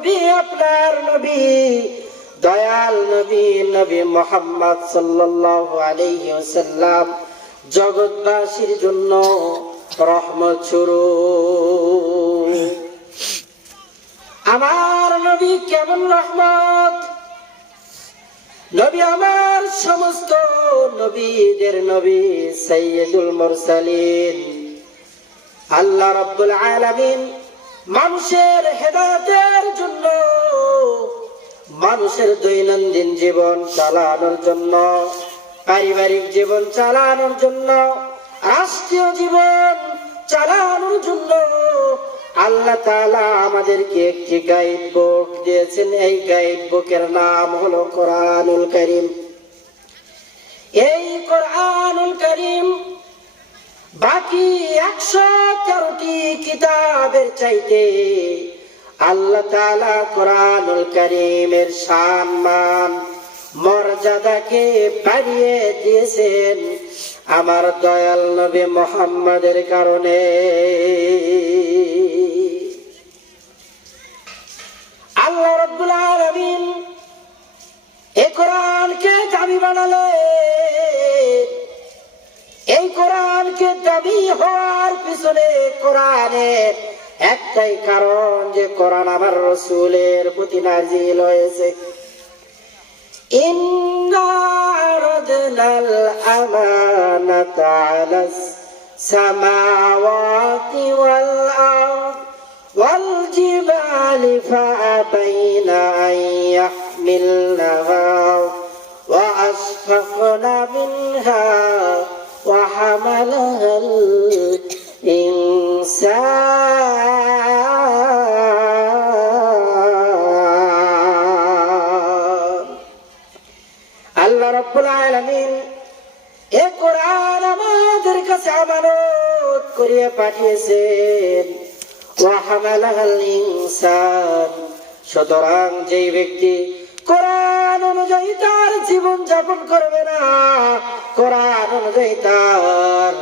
নবী আপনার নবী, দয়াল নবী নবী মুহাম্মদ সাল্লাল্লাহু আলাইহি ওয়াসাল্লাম জগৎবাসীর জন্য রহমত স্বরূপ। আমার নবী কেমন রহমত? নবী আমার সমস্ত নবীদের নবী, সাইয়্যিদুল মুরসালিন। আল্লাহ রাব্বুল আলামিন মানুষের হেদায়েতের জন্য, মানুষের দৈনন্দিন জীবন চালানোর জন্য, পারিবারিক জীবন চালানোর জন্য, রাষ্ট্রীয় জীবন চালানোর জন্য আল্লাহ তাআলা আমাদেরকে একটি গাইড বুক দিয়েছেন। এই গাইড বুকের নাম হলো কোরআনুল কারীম। এই কোরআনুল কারীম বাকি 113টি কিতাবের চাইতে আল্লাহ তাআলা কোরআনুল কারীমের শান মান মর্যাদাকে বাড়িয়ে দিয়েছেন আমার দয়াল নবী মুহাম্মাদের কারণে। আল্লাহ রাব্বুল আলামিন এই কোরআনকে দামি বানালেন। এই কোরআনকে দামি হওয়ার পিছনে কোরআনের একটাই কারণ, যে কোরআন আমার রাসূলের প্রতি নাযিল হয়েছে। ইন্না আরাদনাল আমানাতা আলাস সামাওয়াতি ওয়াল আরদ ওয়াল জিবালি ফাআবাইনা আন ইয়াহমিলনাহা ওয়া আশফাকনা মিনহা ওয়া হামালাহাল ইনসান। আল্লাহ রাব্বুল আলামিন এই কোরআন আমাদের কাছে আমানত করিয়ে পাঠিয়েছেন। ওয়া হামালাহাল ইনসান, সুতরাং যেই ব্যক্তি কোরআন অনুযায়ী তার জীবন যাপন করবে না, কোরআন অনুযায়ী তার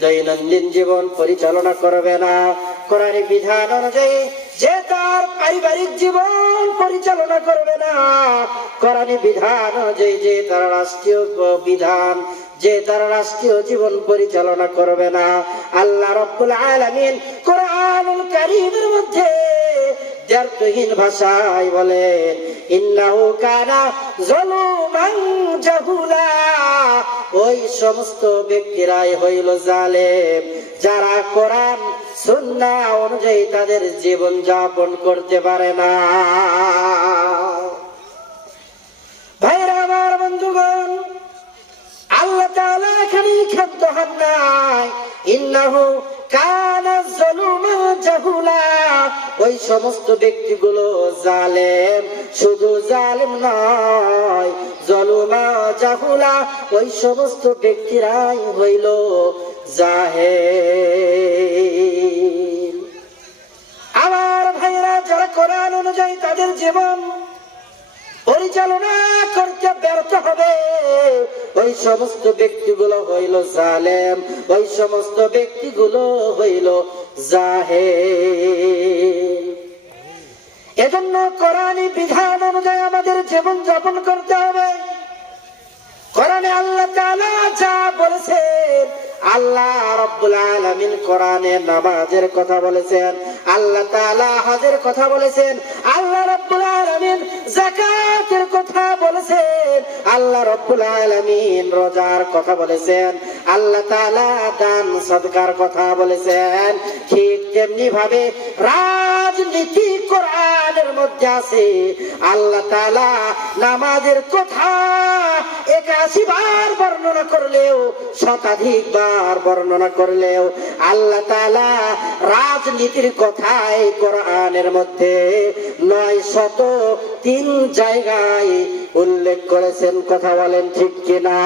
দৈনন্দিন জীবন পরিচালনা করবে না, কোরআনের বিধান অনুযায়ী যে তার পারিবারিক জীবন পরিচালনা করবে না, কোরআনের বিধান অনুযায়ী যে তার রাষ্ট্রীয় বিধান, যে তার রাষ্ট্রীয় জীবন পরিচালনা করবে না, আল্লাহ রাব্বুল আলামিন কোরআনুল কারীমের মধ্যে দ্ব্যর্থহীন ভাষায় বলেন, ইন্নাহু কানা যালুমান জাহুলা। ওই সমস্ত ব্যক্তিরাই হইল জালেম, যারা কোরআন সুন্নাহ অনুযায়ী তাদের জীবন যাপন করতে পারে না। ভাইরা আমার, বন্ধুগণ, আল্লাহ তাআলা এখানে ক্ষান্ত হন নাই। ইন্নাহু কানা যালুমান জাহুলা। ওই সমস্ত ব্যক্তিগুলো জালেম, শুধু জালেম নয়, যালুমা জাহুলা, ওই সমস্ত ব্যক্তিরাই হইল জাহেল। আমার ভাইরা, যারা কোরআন অনুযায়ী তাদের জীবন পরিচালনা করতে ব্যর্থ হবে, ওই সমস্ত ব্যক্তিগুলো হইল জালেম, ওই সমস্ত ব্যক্তিগুলো হইল জাহেল। এজন্য কোরআনী বিধান অনুযায়ী আমাদের জীবন যাপন করতে হবে। কোরআনে আল্লাহ তাআলা যা বলেছেন, আল্লাহ রাব্বুল আলামিন কোরআনে নামাজের কথা বলেছেন, আল্লাহ তাআলা হজের কথা বলেছেন, আল্লাহ রাব্বুল আলামিন যাকাতের কথা বলেছেন, আল্লাহ রাব্বুল আলামিন রোজার কথা বলেছেন, আল্লাহ তাআলা দান সদকার কথা বলেছেন। ঠিক তেমনি ভাবে রাজনীতি কোরআনের মধ্যে আছে। আল্লাহ তাআলা নামাজের কথা 81 বার বর্ণনা করলেও, শতাধিক বার বর্ণনা করলেও, আল্লাহ তাআলা রাজনীতির কথাই কোরআনের মধ্যে 903 জায়গায় উল্লেখ করেছেন। কথা বলেন ঠিক কিনা?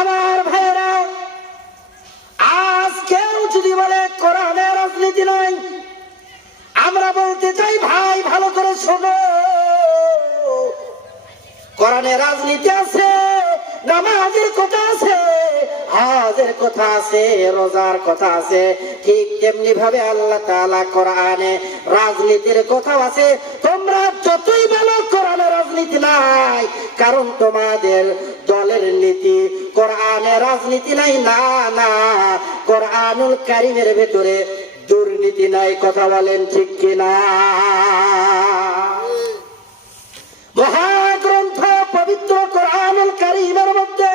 আমার ভাইয়েরা, আজ কেউ যদি বলে কোরআনে রাজনীতি নয়, আমরা বলতে চাই, ভাই ভালো করে শোনো, কোরআনে রাজনীতি আছে, নামাজের কথা আছে, হজের কথা আছে, রোজার কথা আছে, ঠিক তেমনি ভাবে আল্লাহ তাআলা কোরআনে রাজনীতির কথা আছে। তোমরা যতই বলো কোরআনে রাজনীতি নাই, কারণ তোমাদের দলের নীতি কোরআনে রাজনীতি নাই। না না, কোরআনুল কারীমের ভেতরে দুর্নীতি নাই। কথা বলেন ঠিক কিনা? মহাগ্রন্থ পবিত্র কোরআনুল কারীমের মধ্যে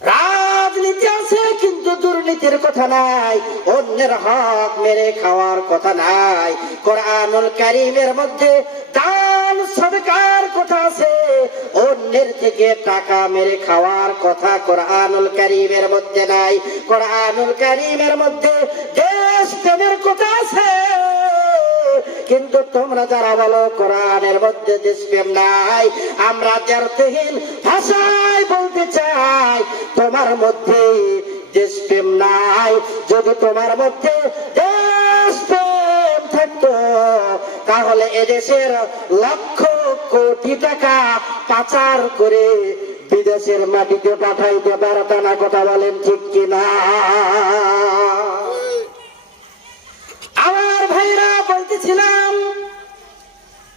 রাজনীতি আছে, কিন্তু দুর্নীতির কথা নাই, অন্যের হক মেরে খাওয়ার কথা নাই। কোরআনুল কারীমের মধ্যে দান সদকার কথা আছে, অন্যের থেকে টাকা মেরে খাওয়ার কথা কোরআনুল কারীমের মধ্যে নাই। কোরআনুল কারীমের মধ্যে দেশ প্রেমের কথা আছে, কিন্তু তোমরা যারা বলো কোরআনের মধ্যে দেশপ্রেম নাই, আমরা দ্ব্যর্থহীন ভাষায় বলতে চাই তোমার মধ্যে দেশপ্রেম নাই। যদি তোমার মধ্যে দেশপ্রেম থাকতো, তাহলে এদেশের লক্ষ কোটি টাকা পাচার করে বিদেশের মাটিতে পাঠাইতে পারত না। কথা বলেন ঠিক কিনা? আমার ভাইরা, বলতেছিলাম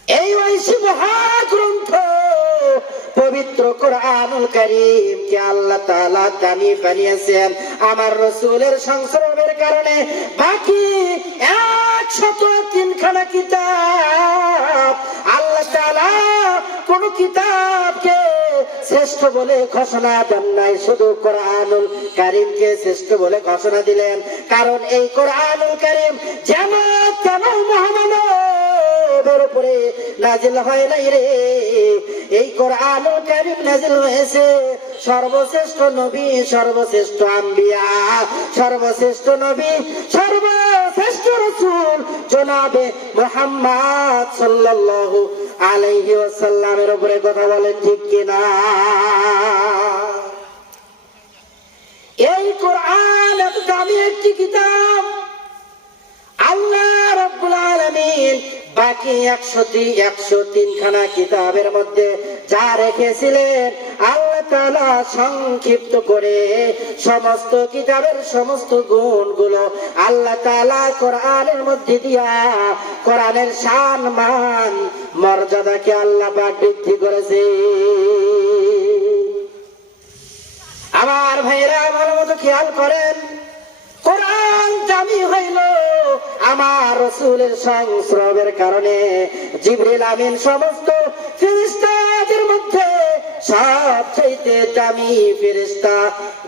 এই ঐশী মহাগ্রন্থ পবিত্র কোরআনুল কারীমকে আল্লাহ তাআলা দামি বানিয়েছেন আমার রাসূলের সংস্রবের কারণে। বাকি 103 খানা কিতাব আল্লাহ তাআলা কোন কিতাবকে শ্রেষ্ঠ বলে ঘোষণা দেন নাই, শুধু কোরআনুল কারীমকে শ্রেষ্ঠ বলে ঘোষণা দিলেন। কারণ এই কোরআনুল কারীম যেন তেন মহামানবের উপরে নাজিল হয় নাই রে। এই কোরআনুল কারীম নাজিল হয়েছে সর্বশ্রেষ্ঠ নবী, সর্বশ্রেষ্ঠ আম্বিয়া, সর্বশ্রেষ্ঠ নবী, সর্বশ্রেষ্ঠ রাসূল জনাবে মুহাম্মদ সাল্লাল্লাহু আলাইহি ওয়াসাল্লামের উপরে। কথা বলেন ঠিক কিনা? এই কোরআন এত দামি একটি কিতাব, আল্লাহ রাব্বুল আলামিন বাকি 103 খানা কিতাবের মধ্যে যা রেখেছিলেন আল্লাহ তাআলা সংক্ষিপ্ত করে সমস্ত কিতাবের সমস্ত গুণগুলো আল্লাহ তাআলা কোরআনের মধ্যে দিয়া কোরআনের শান মান মর্যাদাকে আল্লাহ পাক বৃদ্ধি করেছে। আমার ভাইরা ভালো মতো খেয়াল করেন, কোরআন দামি হইল আমার রাসূলের সংস্রবের কারণে। জিবরিল আমিন সমস্ত ফেরেশতাদের মধ্যে সবচেয়ে দামি ফেরেশতা।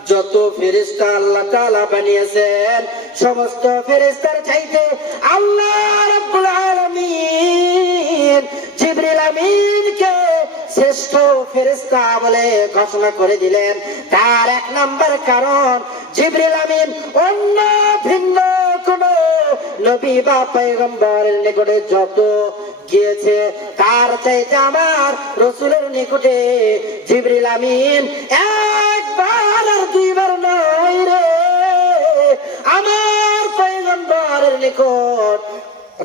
যত ফেরেশতা আল্লাহ তাআলা বানিয়েছেন, সমস্ত ফেরেশতার চাইতে আল্লাহ রাব্বুল আলামিন জিবরিল আমিনকে শ্রেষ্ঠ ফেরেশতা বলে ঘোষণা করে দিলেন। তার 1 নম্বর কারণ, জিবরিল আমিন অন্য ভিন্ন কোন নবী বা পয়গম্বরের নিকটে যত গিয়েছে, তার চাইতে আমার রাসূলের নিকটে জিবরিল আমিন একবার আর দুইবার নয় রে। আমার পয়গম্বরের নিকট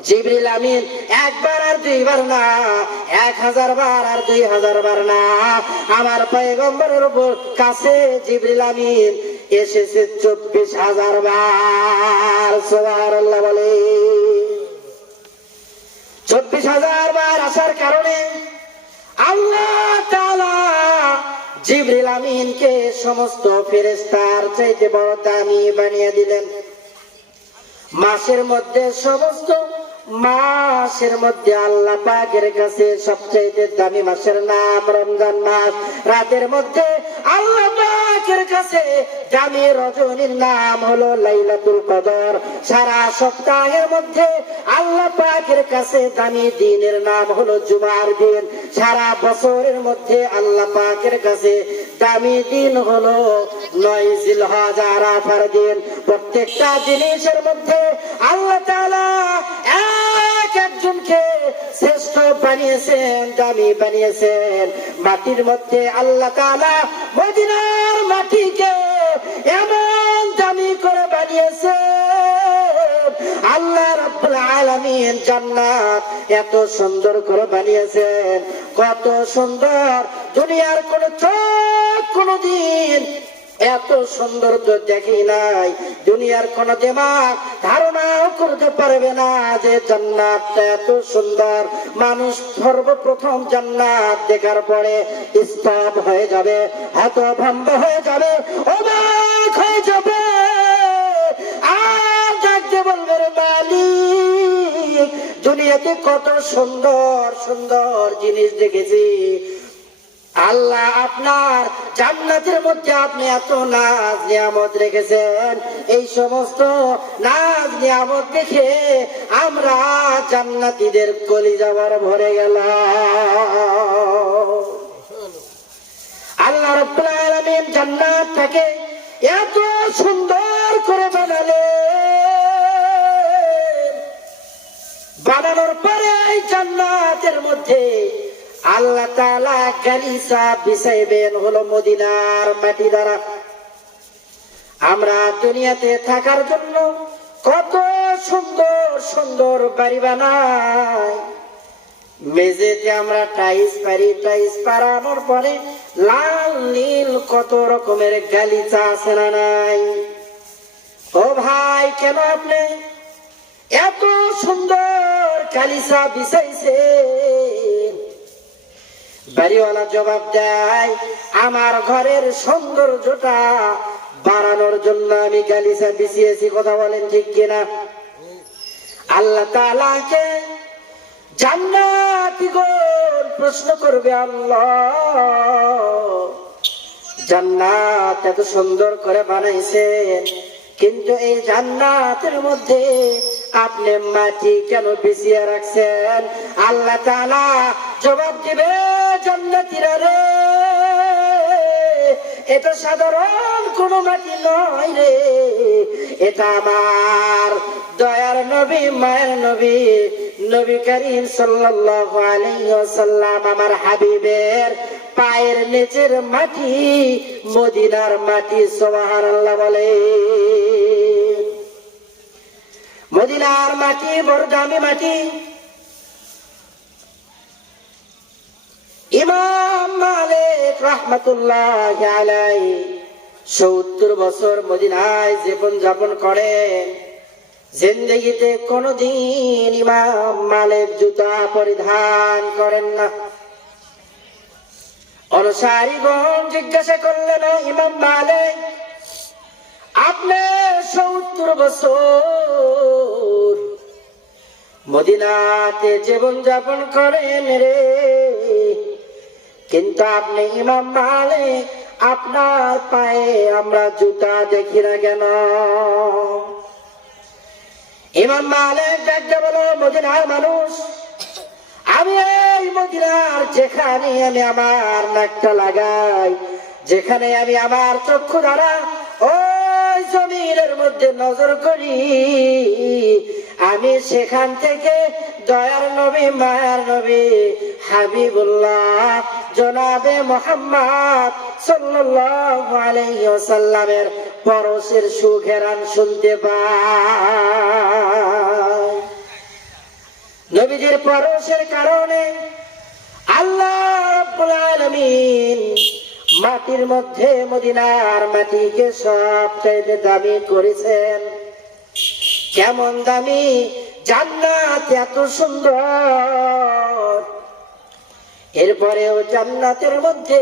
জিবরিল আমিন একবার আর দুইবার না, 1000 বার আর 2000 বার না, আমার পয়গম্বরের উপর কাছে জিবরিল আমিন এসেছে 24,000 বার। সুবহানাল্লাহ বলে। 24,000 বার আসার কারণে আল্লাহ তাআলা জিবরিল আমিনকে সমস্ত ফেরেশতার চাইতে বড় দামি বানিয়ে দিলেন। মাসের মধ্যে সমস্ত মাসের মধ্যে আল্লাহ পাকের কাছে সবচেয়ে দামি মাসের নাম রমজান মাস। রাতের মধ্যে আল্লাহ পাকের কাছে দামি রজনীর নাম হলো লাইলাতুল কদর। সারা সপ্তাহের মধ্যে আল্লাহ পাকের কাছে দামি দিনের নাম হলো জুমার দিন। সারা বছরের মধ্যে আল্লাহ পাকের কাছে দামি দিন হলো 9 জিলহজ আরাফার দিন। প্রত্যেকটা জিনিসের মধ্যে আল্লাহ তাআলা একজনকে শ্রেষ্ঠ বানিয়েছেন, দামি বানিয়েছেন। মাটির মধ্যে আল্লাহ তাআলা মদিনার মাটিকে এমন দামি করে বানিয়েছেন। আল্লাহ রাব্বুল আলামিন জান্নাত এত সুন্দর করে বানিয়েছেন। কত সুন্দর, দুনিয়ার কোন চোখ কোনদিন এত সুন্দর তো দেখি নাই, দুনিয়ার কোন দিমাগ ধারণাও করতে পারবে না যে জান্নাতটা এত সুন্দর। মানুষ সর্বপ্রথম জান্নাত দেখার পরে স্তব হয়ে যাবে, হতভম্ব হয়ে যাবে, অবাক হয়ে যাবে, আর ডাকতে বলবে রে মালিক, দুনিয়াতে কত সুন্দর সুন্দর জিনিস দেখেছি, আল্লাহ আপনার জান্নাতের মধ্যে আপনি এত নাজ নিয়ামত রেখেছেন, এই সমস্ত নাজ নিয়ামত দেখে আমরা জান্নাতীদের কলিজা ভরে গেল। আল্লাহ রাব্বুল আলামিন জান্নাতটাকে এত সুন্দর করে বানানোর পরে এই জান্নাতের মধ্যে আল্লাহ তাআলা গালিচা বিছাইবেন হলো মদিনার মাটি দ্বারা। আমরা দুনিয়াতে থাকার জন্য কত সুন্দর সুন্দর বাড়ি বানাই, মেঝেতে আমরা টাইলস পারি, টাইলস পারানোর পরে লাল নীল কত রকমের গালিচা আছে না নাই? ও ভাই, কেন আপনি এত সুন্দর গালিচা বিছাইছে? বাড়িওয়ালা জবাব দেয়, আমার ঘরের সৌন্দর্যটা বাড়ানোর জন্য আমি গালিচা বিছিয়েছি। কথা বলেন ঠিক কিনা? আল্লাহ তাআলাকে জান্নাতীগণ প্রশ্ন করবে, আল্লাহ জান্নাত এত সুন্দর করে বানাইছেন, কিন্তু এই জান্নাতের মধ্যে আপনি মাটি কেন বিছিয়ে রাখছেন? আল্লাহ তাআলা জবাব দিবে, জান্নাতীরা রে, এটা সাধারণ কোন মাটি নয় রে, এটা আমার দয়ার নবী, মায়ের নবী, নবী করিম সাল্লাল্লাহু আলাইহি ওয়াসাল্লাম, আমার হাবিবের পায়ের নিচের মাটি, মদিনার মাটি। সুবহানাল্লাহ বলে। মদিনার মাটি বড় দামি মাটি। ইমাম মালিক রাহমাতুল্লাহি আলাইহি 70 বছর মদিনায় জীবন যাপন করেন। জিন্দেগিতে কোনদিন ইমাম মালিক জুতা পরিধান করেন না। অনুসারীগণ জিজ্ঞাসা করলেন, ইমাম মালিক, আপনি 70 বছর মদিনাতে জীবন যাপন করেন রে, কিন্তু আপনি ইমাম মালিক, আপনার পায়ে আমরা জুতা দেখি না কেন? ইমাম মালিক ডাকতে বলো, মদিনার মানুষ, আমি এই মদিনার যেখানে আমি আমার নাকটা লাগাই, যেখানে আমি আমার চক্ষু দ্বারা ওই জমিনের মধ্যে নজর করি, আমি সেখান থেকে দয়ার নবী, মায়ার নবী, হাবিবুল্লাহ জনাবে মুহাম্মদ সাল্লাল্লাহু আলাইহি ওয়াসাল্লামের পরশের সুঘেরান শুনতে পাই। নবীজির পরশের কারণে আল্লাহ রাব্বুল আলামিন মাটির মধ্যে মদিনার মাটিকে সবচাইতে দামি করেছেন। কেমন দামি? জান্নাত এত সুন্দর, এরপরেও জান্নাতের মধ্যে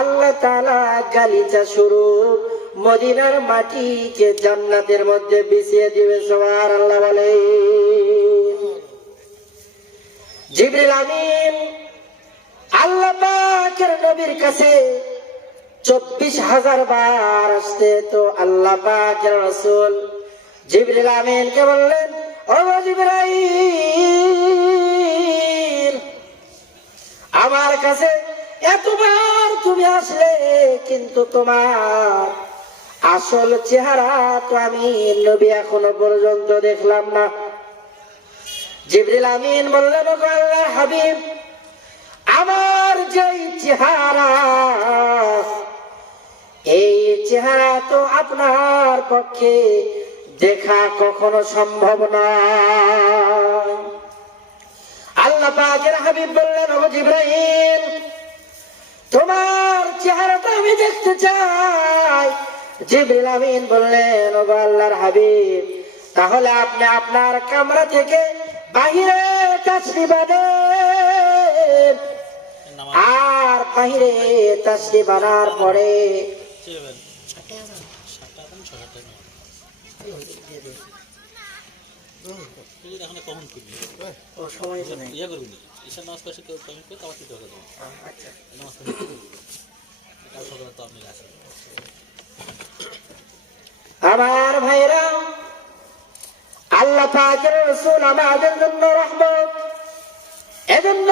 আল্লাহ তাআলা গালিচা স্বরূপ মদিনার মাটিকে জান্নাতের মধ্যে বিছিয়ে দিবে। সুবহানাল্লাহ বলে। জিবরিল আমিন আল্লাহ পাকের নবীর কাছে 24,000 বার আসতে, তো আল্লাহ পাকের রাসূল জিবরিল আমিনকে বললেন, ও জিবরাইল, আমার কাছে এতবার তুমি আসলে, কিন্তু তোমার আসল চেহারা তো আমি নবী এখনো পর্যন্ত দেখলাম না। জিবরিল আমিন বললেন, ও আল্লাহর হাবিব, আমার যেই চেহারা, এই চেহারা তো আপনার পক্ষে দেখা কখনো সম্ভব নয়। আল্লাহ আল্লাহ পাকের হাবিব বললেন, ও জিবরাইল, তোমার চেহারাটা আমি দেখতে চাই। জিবরিল আমিন বললেন, ও আল্লাহর হাবিব, তাহলে আপনি আপনার কামরা থেকে বাহিরে তাশরিফ আনেন, আর বাহিরে তাশরিফ আনার পরে আমার ভাইরা, আল্লাহ পাকের রাসূল আমাদের জন্য রহমত, এজন্য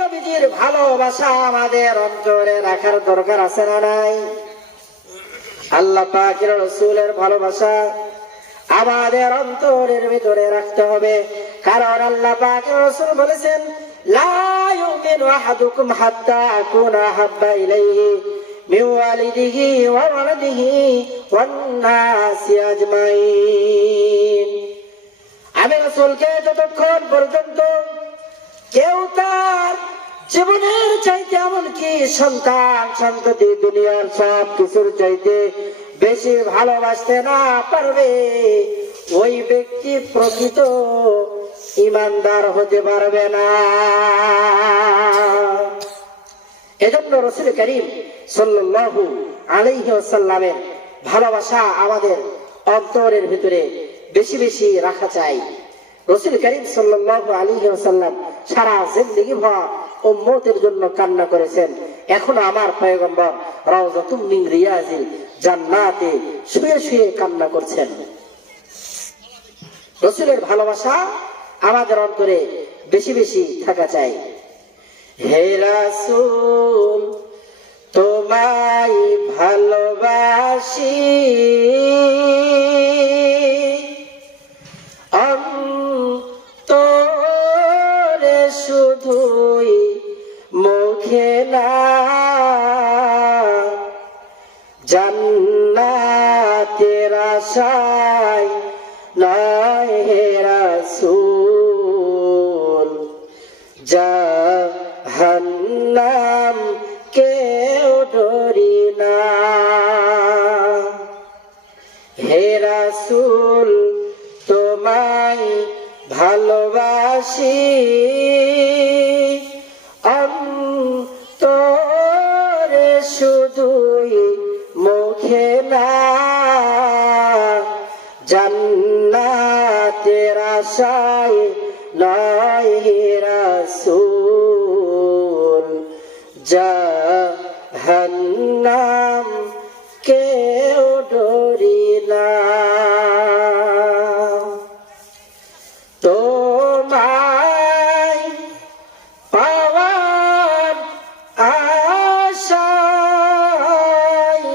নবীজির ভালোবাসা আমাদের অন্তরে রাখার দরকার আছে না নাই? আল্লাহ পাকের রাসূলের ভালোবাসা আমাদের অন্তরের ভিতরে রাখতে হবে, কারণ আল্লাহ পাকের রাসূল বলেছেন, লা ইউমিনু আহাদুকুম হাত্তা আকুনা হাব্বা ইলাইহি মিন ওয়ালিদিহি ওয়া ওয়ালাদিহি ওয়ান নাসি আজমাইন। আমি রাসূলকে যতক্ষণ পর্যন্ত কেউ তার জীবনের চাইতে, এমনকি সন্তান সন্ততি দুনিয়ার সব কিছুর চাইতে বেশি ভালোবাসতে না পারবে, ওই ব্যক্তি প্রকৃত ঈমানদার হতে পারবে না। এজন্য রাসূল করিম সাল্লাল্লাহু আলাইহি ওয়াসাল্লামের ভালোবাসা আমাদের অন্তরের ভিতরে বেশি বেশি রাখা চাই। রাসূল করিম সাল্লাল্লাহু আলাইহি ওয়াসাল্লাম সারা জিন্দেগি ভর উম্মতের জন্য কান্না করেছেন। এখনো আমার পয়গম্বর রাউযাতুম মিন রিয়াজিল জান্নাতে শুয়ে শুয়ে কান্না করছেন। রাসূলের ভালোবাসা আমাদের অন্তরে বেশি বেশি থাকা চাই। হে রাসূল, তোমায় ভালোবাসি, অন্তরে শুধুই, মুখে না, জান্নাতের আশায় নয় হে রাসূল, জাহান্নাম কেউ ডরি না। হে রাসূল, তোমায় ভালোবাসি, অন্তরে শুধুই, মুখে না, জান্নাতের আশায় নয় হে রাসূল, জাহান্নাম কেউ ডরি না। তোমায় পাওয়ার আশায়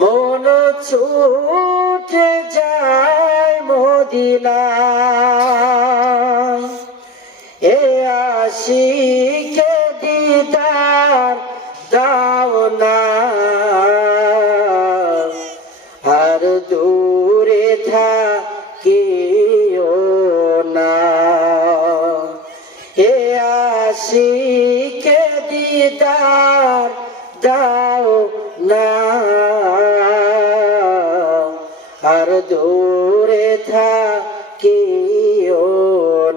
মন ছুটে যায় মদিনায়, এ আশিকে দিদার দাও না, আর দূরে থাকিও না, এ আশিকে দিদার দাও না, আর দূরে থাকিও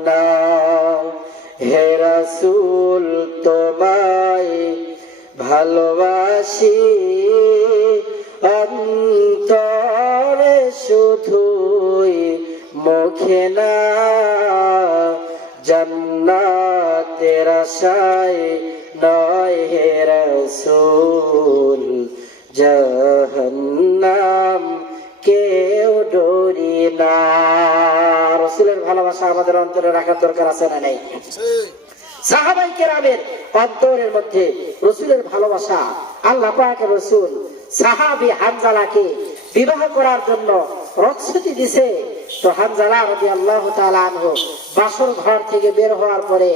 না। হে রাসূল, তোমায় ভালোবাসি, অন্তরে শুধুই, মুখে না, জান্নাতের আশায় নয় হে রাসূল, জাহান্নাম কেউ ডরি না। রাসূলের ভালোবাসা আমাদের অন্তরে রাখার দরকার আছে না নাই? সাহাবায়ে কেরামের অন্তরের মধ্যে রাসূলের ভালোবাসা, আল্লাহ পাকের রাসূল সাহাবী হানজালাকে বিবাহ করার জন্য রক্সতি দিছে। তো হানজালা রাদিয়াল্লাহু তাআলা আনহু বাসর ঘর থেকে বের হওয়ার পরে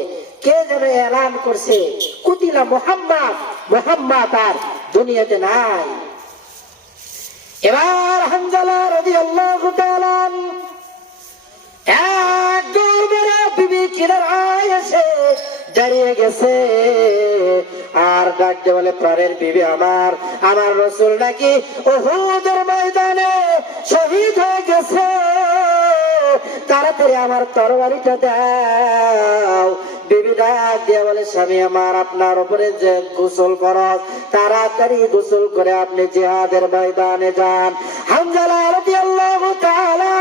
কে যেন এলান করছে, কুতিলা মুহাম্মদ, মুহাম্মদ আর দুনিয়াতে নাই। এবার হানজালা রাদিয়াল্লাহু তাআলা এক গর্বের বিবি কিনারায় এসে দাঁড়িয়ে গেছে আর ডাক দিয়ে বলে, প্রাণের বিবি আমার, আমার রাসূল নাকি উহুদের ময়দানে শহীদ হয়ে গেছে, তাড়াতাড়ি আমার তরবারিটা দাও। বিবি ডাক দিয়ে বলে, স্বামী আমার, আপনার উপরে যে গোসল ফরজ, তাড়াতাড়ি গোসল করে আপনি জিহাদের ময়দানে যান। হানজালা রাদিয়াল্লাহু তাআলা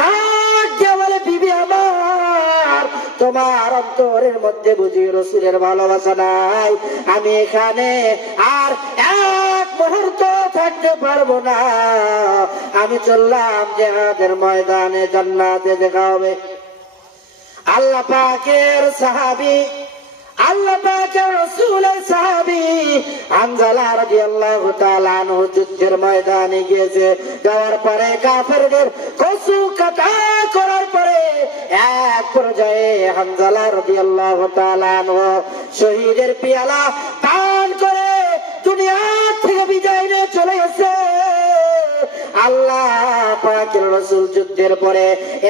ডাক দিয়ে বলে, বিবি আমার, তোমার অন্তরের মধ্যে বুঝি রাসূলের ভালোবাসা নাই? আমি এখানে আর এক মুহূর্ত থাকতে পারবো না, আমি চললাম জিহাদের ময়দানে, জান্নাতে দেখা হবে। আল্লাহ পাকের সাহাবী, আল্লাহ পাকের রাসূলের সাহাবী হানজালা রাদিয়াল্লাহু তাআলা আনহু যুদ্ধের ময়দানে গিয়েছে। যাওয়ার পরে কাফেরদের কসু কাটা করার পরে এক পর্যায়ে হানজালা রাদিয়াল্লাহু তাআলা আনহু শহীদের পেয়ালা পান করে দুনিয়া থেকে বিদায় নিয়ে চলে গেছে। আল্লাহ পাকের রাসূল যুদ্ধের পরে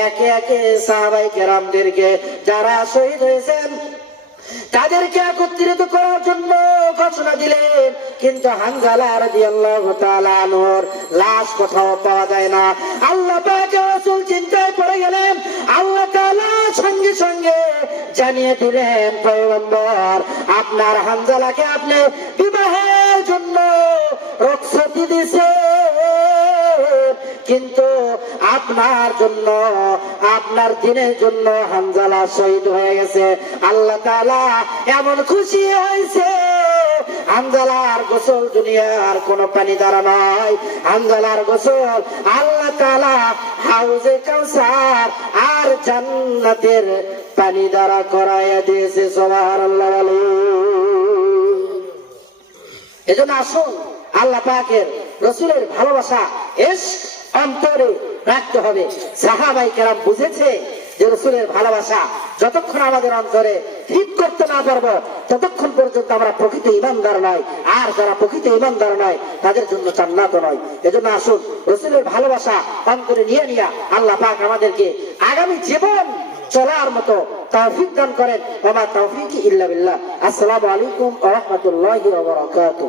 একে একে সাহাবায়ে কেরামদেরকে যারা শহীদ হয়েছেন তাদেরকে একত্রিত করার জন্য ঘোষণা দিলেন, কিন্তু হানজালা রাদিয়াল্লাহু তাআলা আনহুর লাশ কোথাও পাওয়া যায় না। আল্লাহ পাকের রাসূল চিন্তায় পড়ে গেলেন। আল্লাহ তাআলা সঙ্গে সঙ্গে জানিয়ে দিলেন, পয়গম্বর, আপনার হানজালাকে আপনি বিবাহের জন্য রুখসতি দিয়েছে, কিন্তু আপনার জন্য, আপনার দিনের জন্য হানজালা শহীদ হয়ে গেছে। আল্লাহ তাআলা এমন খুশি হয়েছে, হানজালার গোসল দুনিয়ার কোন পানি দ্বারা নয়, হানজালার গোসল আল্লাহ তাআলা হাউজে কাউসার আর জান্নাতের পানি দ্বারা করাইয়া দিয়েছে। সুবহানাল্লাহ। এজন্য আসুন আল্লাহ পাকের রাসূলের ভালোবাসা ইশক অন্তরে রাখতে হবে। সাহাবায়ে কেরাম বুঝেছে যে রাসূলের ভালোবাসা যতক্ষণ আমাদের অন্তরে ঠিক করতে না পারবো ততক্ষণ পর্যন্ত আমরা প্রকৃত ঈমানদার নয়, আর যারা প্রকৃত ঈমানদার নয় তাদের জন্য জান্নাত নয়। এজন্য আসুন রাসূলের ভালোবাসা অন্তরে নিয়ে নিয়ে আল্লাহ পাক আমাদেরকে আগামী জীবন চলার মতো তৌফিক দান করেন। ওয়া মা তাওফীকি ইল্লা বিল্লাহ। আসসালামু আলাইকুম ওয়া রাহমাতুল্লাহি ওয়া বারাকাতুহু।